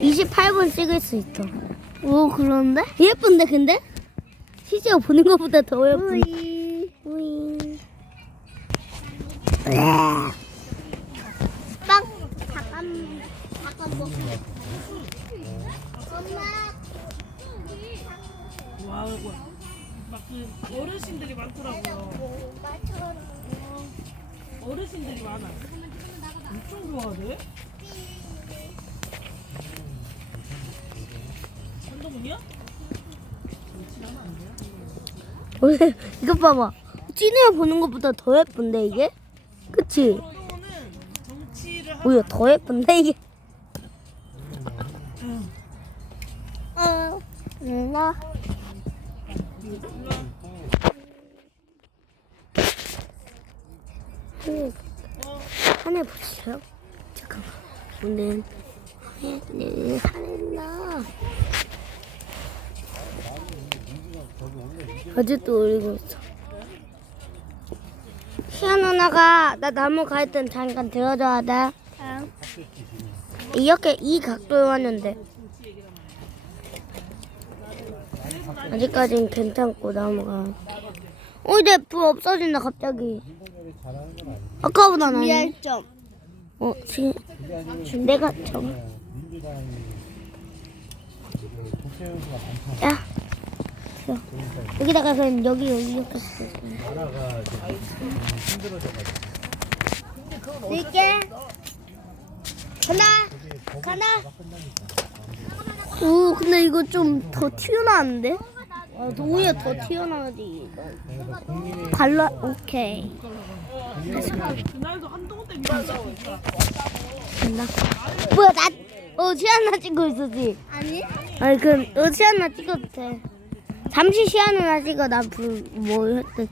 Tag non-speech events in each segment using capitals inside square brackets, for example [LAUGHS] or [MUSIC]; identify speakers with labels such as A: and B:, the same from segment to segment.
A: 28분 찍을 수 있어. 오, 그런데? 예쁜데, 근데? 실제로 보는 것보다 더 예쁜. 우이. 우이. 빵! 잠깐, 잠깐 먹 엄마!
B: 와. 막그 어르신들이 많더라고요. 어르신들이 많아. 엄청 좋아하네.
A: 오늘 이거 봐봐. 찐이가 보는 것보다 더 예쁜데, 이게? 그치? 오히려 더 예쁜데, 이게? 응. 하늘, 하늘 보세요. 잠깐만. 오늘 하늘, 하늘 나. 아직도 울고 있어. 시아 누나가 나 나무 갈 땐 잠깐 들어줘야 돼. 이렇게 이 각도로 하는데 아직까진 괜찮고 나무가. 어, 이제 불 없어진다 갑자기. 아까보다 나네.
C: 미알점.
A: 어, 지금 내가 좀. 야. 자, 여기다가 그냥 여기 여기 이렇게.
C: 밀게. 가나. 가나.
A: 오, 근데 이거 좀 더 튀어나왔는데? 아, 오히려 더 튀어나오지. 발라, 오케이. 된다. 뭐야, 나, 어, 시아나 찍고 있었지?
C: 아니?
A: 아니, 그, 어, 시아나 찍어도 돼. 잠시 시아나 찍어, 나 불, 뭐, 했대.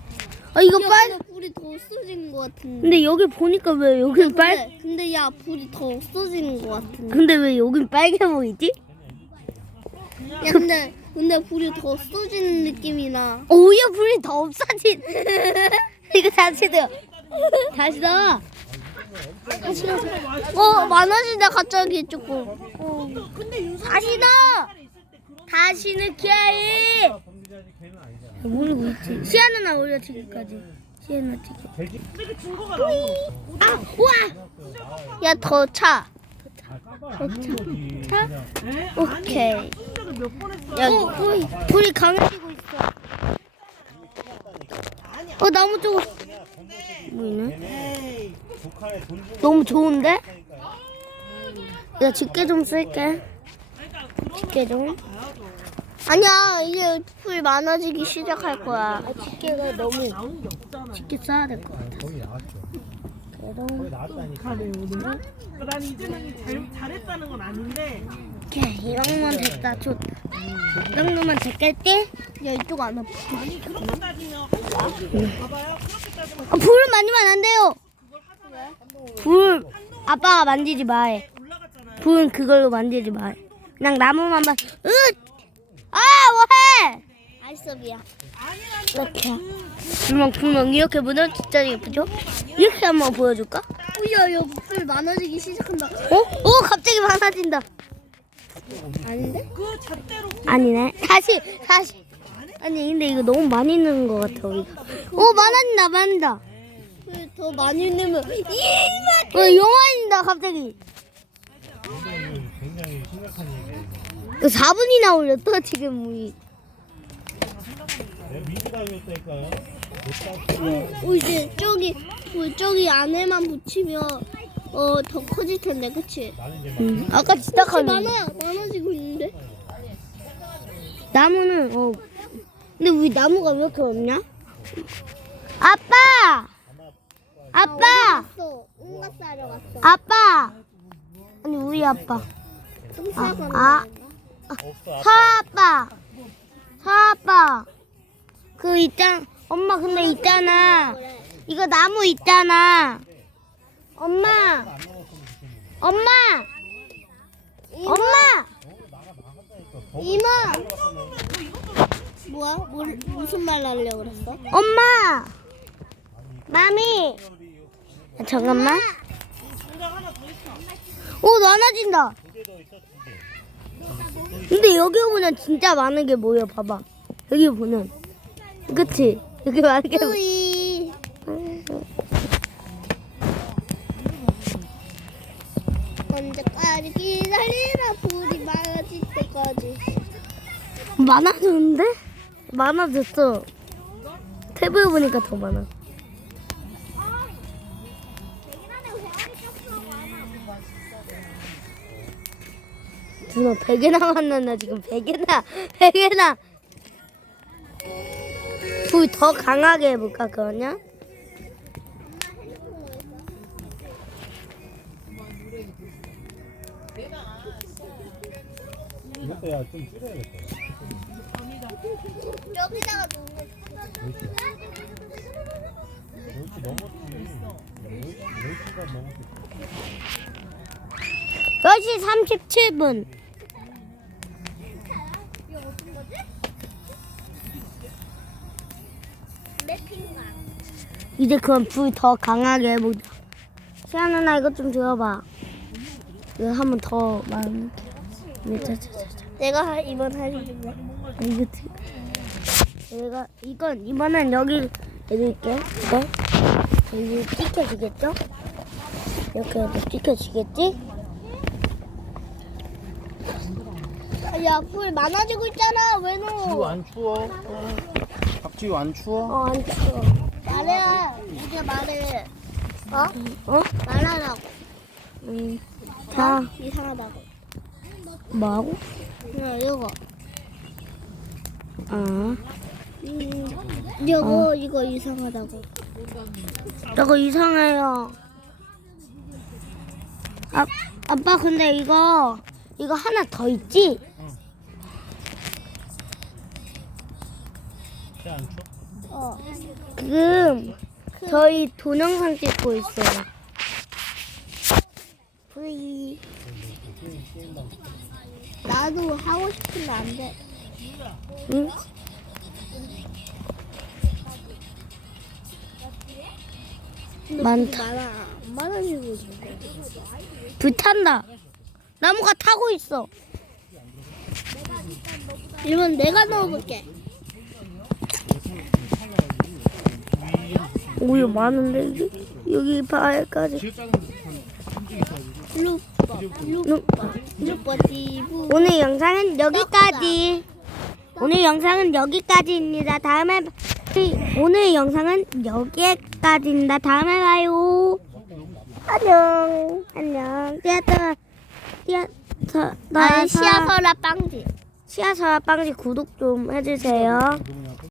A: 아, 이거
C: 야,
A: 빨,
C: 근데 불이 더 없어진 것 같은데.
A: 근데 여기 보니까 왜 여긴 빨,
C: 근데, 근데 야 불이 더 없어지는 것 같은데.
A: 근데 왜 여긴 빨개 보이지?
C: 야 근데 근데 불이 더 없어지는 느낌이 나.
A: 오히려 불이 더 없어진. [LAUGHS] 이거 다시 돼. 다시 넣어. 어, 많아진다, 갑자기 조금. 어. 다시 넣어! 다시 넣기야해! 모르고 있지. 시아 누나 올려 지금까지. 시아 누나 지금.
B: 근데 그 증거가 나온 거.
A: 아, 우와! 야, 더 차. 차?
B: 에?
A: 오케이. 야, 불이, 불이 강해지고 있어. 어, 나무 쪽. 뭐이네? 너무 좋은데? 야, 집게 좀 쓸게. 집게 좀.
C: 아니야 이제 불 많아지기 시작할 거야.
A: 아, 집게가 너무. 집게 써야 될 것 같아.
D: 거의 나왔죠.
B: 난잘 잘했다는 건 아닌데.
A: 오케이, 이 정도면 됐다. 좋다. 이 정도면 됐겠지?
C: 야 이쪽 안 아파.
B: 아니 그렇게 따지면 봐봐요. 그렇게 따지면
A: 아, 불을 만지면 안 돼요. 불 아빠가 만지지 마.
B: 올라갔잖아요.
A: 불은 그걸로 만지지 마. 그냥 나무만 만. 으! 아?
C: 아이스비야.
A: 이렇게. 불멍 불멍 이렇게 보면 진짜 예쁘죠? 이렇게 한번 보여줄까?
C: 야야 불 많아지기 시작한다.
A: 어? 오 갑자기 많아진다.
C: 아닌데?
B: 그 잣대로
A: 아니네. 다시 다시. 아니 근데 이거 너무 많이 넣은 것 같아 우리가. 오 많아진다 많아진다.
C: 불더 많이 넣으면 이만.
A: 어 영화인다 갑자기.
D: 굉장히 심각한.
A: 그 4분이나 올렸다 지금 우리.
C: 어 이제 저기 불 저기 안에만 붙이면 어 더 커질 텐데 그치?
A: 응. 아까
C: 그치
A: 지tak하는
C: 많아 많아지고 있는데.
A: 나무는 어. 근데 우리 나무가 왜 이렇게 없냐? 아빠! 아빠!
C: 갔어. 싸러 갔어.
A: 아빠! 아니 우리 아빠.
C: 좀 싸고
A: 아,
D: 없어.
A: 사아빠. 사아빠. 그 있잖아. 엄마 근데 있잖아. 이거 나무 있잖아. 엄마. 엄마. 엄마.
C: 이마. 뭐야? 뭘, 무슨 말 하려고 그랬어?
A: 엄마. 마미. 잠깐만.
B: 더 있어.
A: 오
D: 개.
A: 근데 여기 보면 진짜 많은 게 뭐예요? 봐봐. 여기 보면. 그치? 여기 많은 게 뭐-
C: 뿌이. 언제까지 기다리라 불이 많아질 때까지.
A: 많아졌는데? 많아졌어. 탭을 보니까 더 많아. 준호 100개 남았나 지금 100개나 100개나 [LAUGHS] 불 더 강하게 해볼까 그러냐?
D: 이것도 야좀 줄여야겠다.
C: 여기다가 놓으면
D: 멸치 넘었지. 멸치- 멸치가 넘었지.
A: 10시 37분 이제 그럼 불 더 강하게 해보자 시아 누나 이것 좀 들어봐 이거 한번 더 많이 네, 자, 자, 자, 자.
C: 내가 할- 이번 하는 게
A: 이거 들- 내가 이건 이번엔 여기 내릴게 네 여기 찍혀지겠죠? 이렇게 해도 찍혀지겠지?
C: 야, 불 많아지고 있잖아. 왜 넣어?
D: 안 추워? 박지우 안 추워?
A: 어 안 추워
C: 말해. 이제 말해. 어?
A: 어?
C: 말하라고.
A: 음. 자
C: 이상하다고.
A: 뭐하고?
C: 그냥 이거.
A: 아
C: 음, 이거 이거 이상하다고.
A: 저거 이상해요 아, 아빠 근데 이거 이거 하나 더 있지?
D: 안 추워?
C: 어.
A: 지금 저희 동영상 찍고 있어요. 브이.
C: 나도 하고 싶은데 안 돼.
A: 응? 많다.
C: 있어.
A: 불탄다. 나무가 타고 있어.
C: 이번 내가 넣어볼게.
A: 오유 많은데 여기 발까지.
C: 띠부.
A: 오늘 영상은 여기까지. 오늘 영상은 여기까지입니다. 다음에 오늘 영상은 여기까지입니다. 다음에 봐요. 안녕. 안녕. 띠아따 아,
C: 시아서라 빵지.
A: 시아서라 빵지 구독 좀 해주세요.